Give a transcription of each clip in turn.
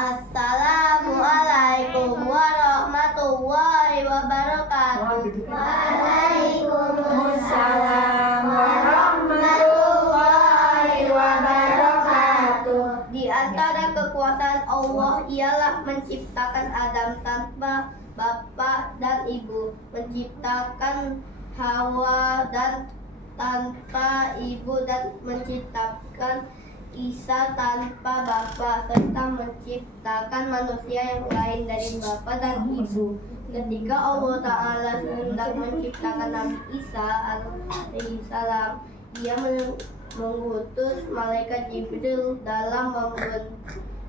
Assalamualaikum warahmatullahi wabarakatuh. Waalaikumsalam warahmatullahi wabarakatuh. Di antara kekuasaan Allah ialah menciptakan Adam tanpa bapak dan ibu, menciptakan Hawa dan tanpa ibu, dan menciptakan Isa tanpa bapak, serta menciptakan manusia yang lain dari bapak dan ibu. Ketika Allah Ta'ala hendak menciptakan Nabi Isa alaihissalam, Dia mengutus malaikat Jibril dalam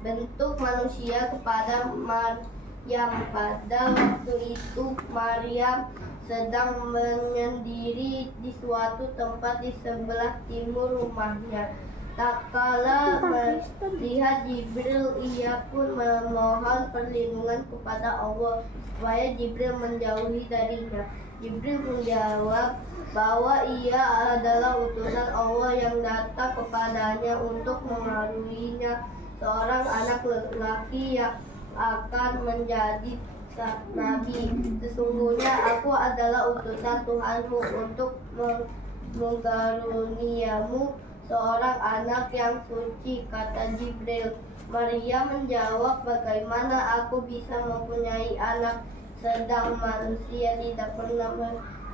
bentuk manusia kepada Maryam. Pada waktu itu Maryam sedang menyendiri di suatu tempat di sebelah timur rumahnya. Tak kala melihat Jibril, ia pun memohon perlindungan kepada Allah supaya Jibril menjauhi darinya. Jibril menjawab bahwa ia adalah utusan Allah yang datang kepadanya untuk mengaruhinya seorang anak lelaki yang akan menjadi nabi. Sesungguhnya aku adalah utusan Tuhanmu untuk mengaruniamu seorang anak yang suci, kata Jibril. Maryam menjawab, bagaimana aku bisa mempunyai anak sedang manusia tidak pernah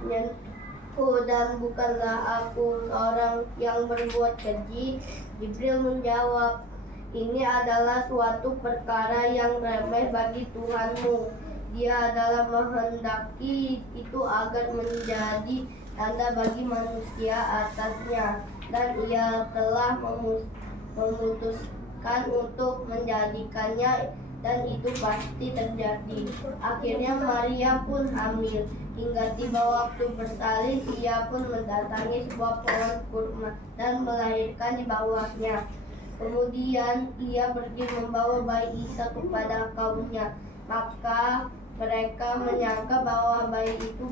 menyentuhku dan bukanlah aku seorang yang berbuat keji. Jibril menjawab, ini adalah suatu perkara yang remeh bagi Tuhanmu. Dia adalah menghendaki itu agar menjadi tanda bagi manusia atasnya, dan ia telah memutuskan untuk menjadikannya, dan itu pasti terjadi. Akhirnya Maria pun hamil. Hingga tiba waktu bersalin, ia pun mendatangi sebuah pohon kurma dan melahirkan di bawahnya. Kemudian ia pergi membawa bayi Isa kepada kaumnya. Maka mereka menyangka bahwa bayi itu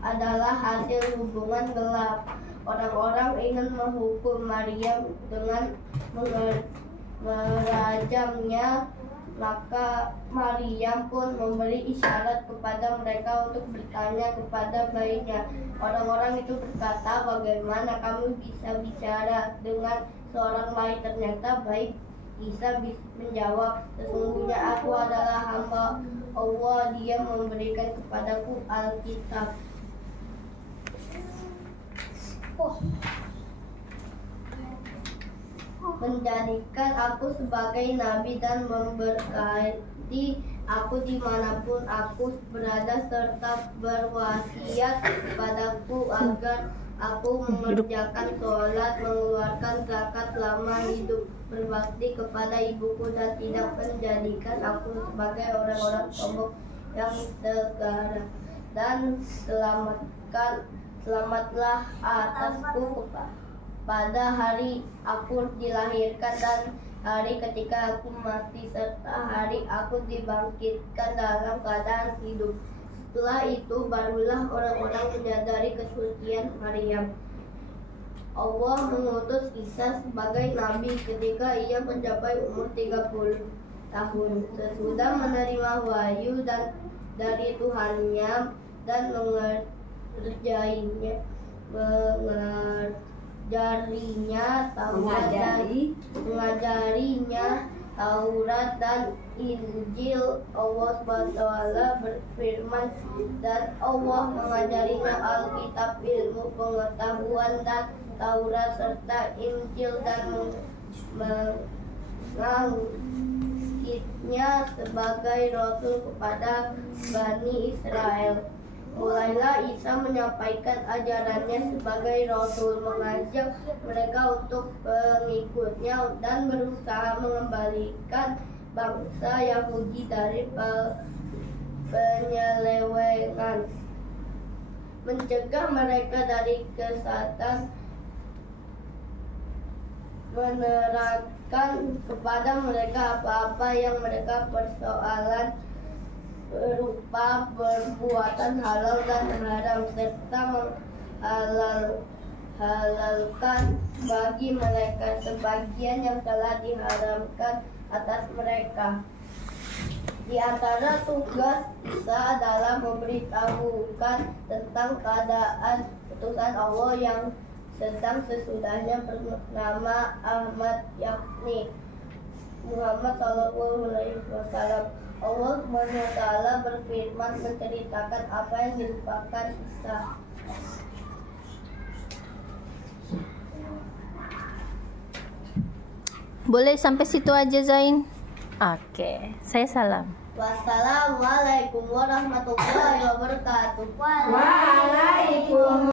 adalah hasil hubungan gelap. Orang-orang ingin menghukum Maryam dengan merajamnya. Maka Maryam pun memberi isyarat kepada mereka untuk bertanya kepada bayinya. Orang-orang itu berkata, bagaimana kamu bisa bicara dengan seorang bayi? Ternyata bayi Isa menjawab, sesungguhnya aku adalah hamba Allah, Dia memberikan kepadaku Alkitab. Menjadikan aku sebagai nabi dan memberkati aku dimanapun aku berada, serta berwasiat kepadaku agar aku mengerjakan sholat, mengeluarkan zakat selama hidup, berbakti kepada ibuku, dan tidak menjadikan aku sebagai orang-orang sombong yang segara. Dan selamatlah atasku pada hari aku dilahirkan dan hari ketika aku mati, serta hari aku dibangkitkan dalam keadaan hidup. Setelah itu barulah orang-orang menyadari kesucian Maryam. Allah mengutus Isa sebagai nabi ketika ia mencapai umur 30 tahun. Sesudah menerima wahyu dari Tuhannya dan mengajarinya Taurat dan Injil. Allah SWT berfirman, dan Allah mengajarinya Alkitab, ilmu pengetahuan, dan Taurat serta Injil, dan mengangkitnya sebagai rasul kepada Bani Israel. Mulailah Isa menyampaikan ajarannya sebagai rasul, mengajak mereka untuk pengikutnya dan berusaha mengembalikan bangsa Yahudi dari penyelewengan, mencegah mereka dari kesesatan, menerangkan kepada mereka apa-apa yang mereka persoalan berupa perbuatan halal dan haram, serta menghalalkan bagi mereka sebagian yang telah diharamkan atas mereka. Di antara tugas Isa adalah memberitahukan tentang keadaan utusan Allah yang sedang sesudahnya bernama Ahmad, yakni Muhammad SAW. Allah SWT berfirman menceritakan apa yang dilupakan Isa. Boleh sampai situ aja, Zain? Oke, saya salam. Wassalamualaikum warahmatullahi wabarakatuh. Waalaikumsalam.